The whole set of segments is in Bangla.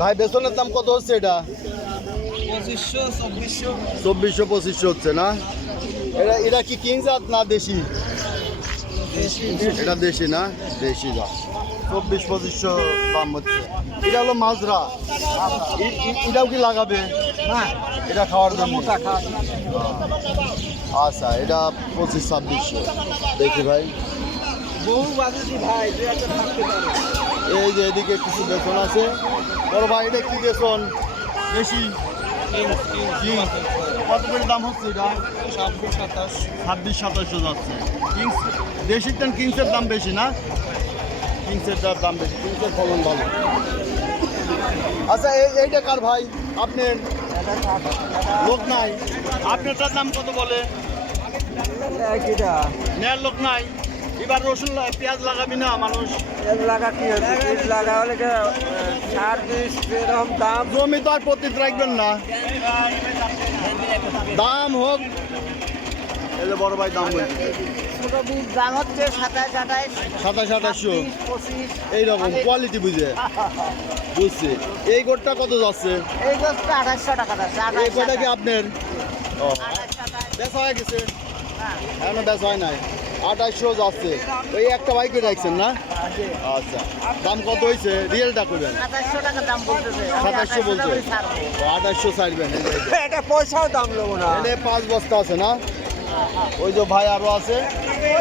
ভাই বেতনের দাম কত হচ্ছে এটা? 2400-2500 হচ্ছে না? এটা কি কিং জাত না দেশি? এটা দেশি না? দেশি জাত 2400-2500 দাম হচ্ছে। এটা হলো মাজরা, এটাও কি লাগাবে? এটা খাওয়ার জন্য। আচ্ছা, এটা 2500-2600 দেখি ভাই। এই যে এদিকে কিছু বেতন আছে। বড় ভাই এটা কি বেতন? দেশি কত করে দাম হচ্ছে এটা? 26-2700 যাচ্ছে। কিংস দেশির তেন কিংসের দাম বেশি না? কিংসের দাম বেশি, কিংসের ফলন ভালো। আচ্ছা এইটা কার ভাই? আপনার লোক নাই? আপনারটার দাম কত বলে? নেয়ার লোক নাই। এবার রসুন পেঁয়াজ লাগাবি না মানুষ? দাম জমি তো আর প্রতি রাখবেন না, দাম হোক। এই যে বড় ভাই দাম বলছে দাম হচ্ছে 27-2800 এইরকম কোয়ালিটি বুঝছি। এই গোটটা কত যাচ্ছে? এই গোছটা 2800 টাকা যাচ্ছে। এই গোটা কি আপনার? বেচা হয়ে গেছে? এখনো বেচা হয় নাই। 2800 যাচ্ছে। ওই একটা বাইকে রাখছেন না? আচ্ছা, দাম কত হয়েছে? রিয়েলটা করবেন? 2700 টাকা দাম বলতেছে। 2700 বলছে। 2800 ছাড়বেন। এটা পয়সাও দাম নেবো না। এটা 5 বস্তা আছে না? ওই যে ভাই আরো আছে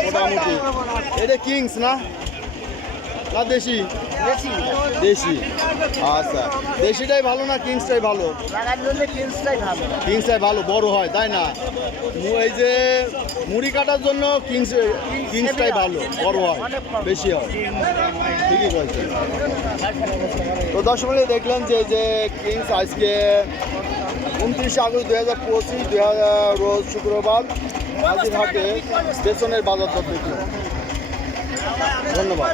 মোটামুটি। এটা কিংস না না দেশি? দেশি। আচ্ছা, দেশিটাই ভালো না কিংসটাই ভালো? লাগার জন্য কিংসটাই ভালো। কিংসটাই ভালো, বড় হয় তাই না? এই যে মুড়ি কাটার জন্য কিংসটাই ভালো, বড় হয়, বেশি হয়। ঠিকই বলছেন। তো দর্শক বন্ধু দেখলেন যে কিংস আজকে 29 আগস্ট 2025 রোজ শুক্রবার হাজির হাটে বেতনের বাজার দর দেখলেন। ধন্যবাদ।